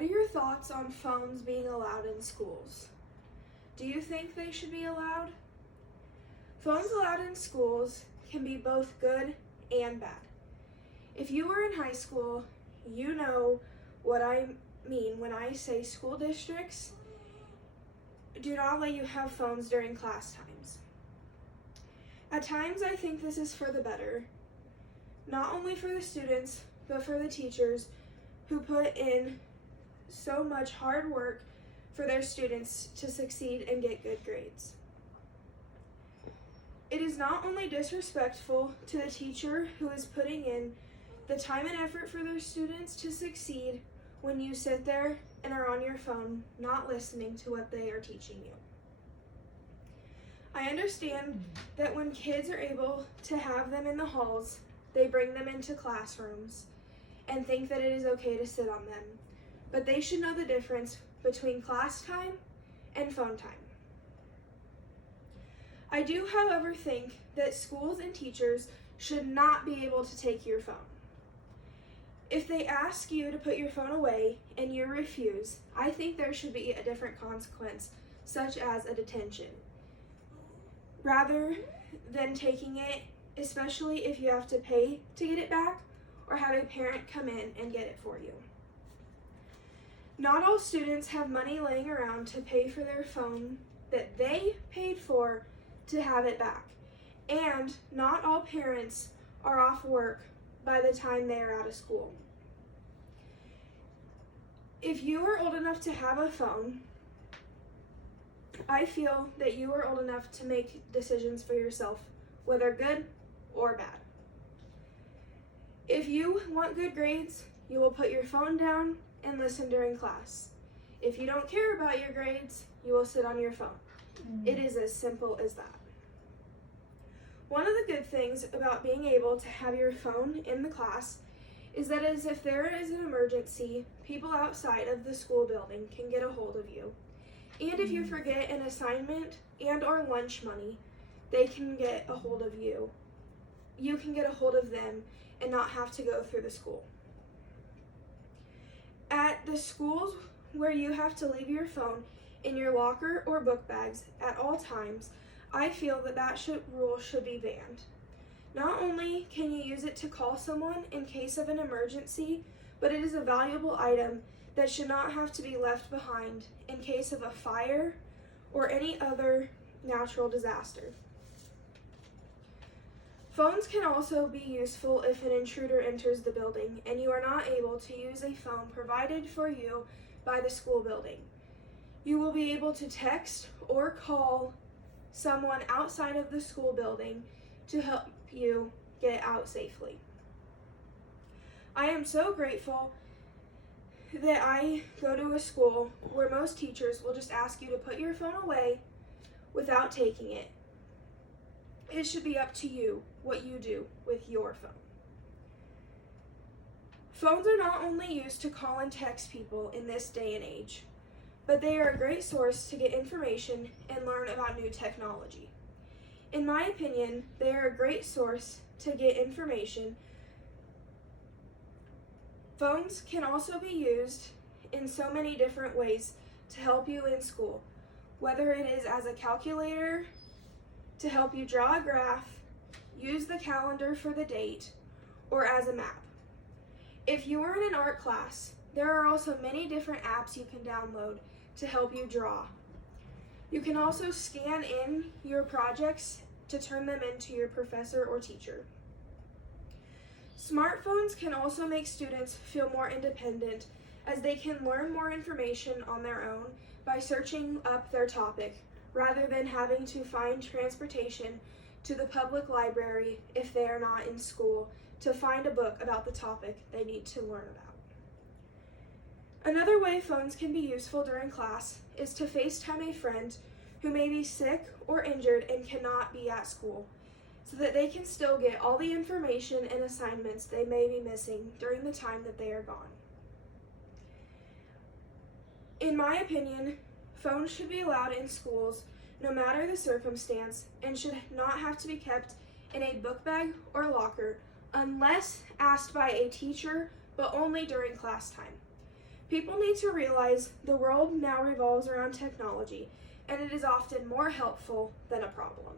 What are your thoughts on phones being allowed in schools? Do you think they should be allowed? Phones allowed in schools can be both good and bad. If you were in high school, you know what I mean when I say school districts do not let you have phones during class times. At times, I think this is for the better, not only for the students, but for the teachers who put in so much hard work for their students to succeed and get good grades. It is not only disrespectful to the teacher who is putting in the time and effort for their students to succeed when you sit there and are on your phone not listening to what they are teaching you. I understand that when kids are able to have them in the halls, they bring them into classrooms and think that it is okay to sit on them, but they should know the difference between class time and phone time. I do, however, think that schools and teachers should not be able to take your phone. If they ask you to put your phone away and you refuse, I think there should be a different consequence, such as a detention, rather than taking it, especially if you have to pay to get it back or have a parent come in and get it for you. Not all students have money laying around to pay for their phone that they paid for to have it back, and not all parents are off work by the time they are out of school. If you are old enough to have a phone, I feel that you are old enough to make decisions for yourself, whether good or bad. If you want good grades, you will put your phone down and listen during class. If you don't care about your grades, you will sit on your phone. It is as simple as that. One of the good things about being able to have your phone in the class is that as if there is an emergency, people outside of the school building can get a hold of you. And if you forget an assignment and or lunch money, they can get a hold of you. You can get a hold of them and not have to go through the school. At the schools where you have to leave your phone in your locker or book bags at all times, I feel that rule should be banned. Not only can you use it to call someone in case of an emergency, but it is a valuable item that should not have to be left behind in case of a fire or any other natural disaster. Phones can also be useful if an intruder enters the building and you are not able to use a phone provided for you by the school building. You will be able to text or call someone outside of the school building to help you get out safely. I am so grateful that I go to a school where most teachers will just ask you to put your phone away without taking it. It should be up to you what you do with your phone. Phones are not only used to call and text people in this day and age, but they are a great source to get information and learn about new technology. In my opinion, they are a great source to get information. Phones can also be used in so many different ways to help you in school, whether it is as a calculator, to help you draw a graph, use the calendar for the date, or as a map. If you are in an art class, there are also many different apps you can download to help you draw. You can also scan in your projects to turn them into your professor or teacher. Smartphones can also make students feel more independent as they can learn more information on their own by searching up their topic rather than having to find transportation to the public library if they are not in school to find a book about the topic they need to learn about. Another way phones can be useful during class is to FaceTime a friend who may be sick or injured and cannot be at school, so that they can still get all the information and assignments they may be missing during the time that they are gone. In my opinion, phones should be allowed in schools no matter the circumstance and should not have to be kept in a book bag or locker unless asked by a teacher, but only during class time. People need to realize the world now revolves around technology, and it is often more helpful than a problem.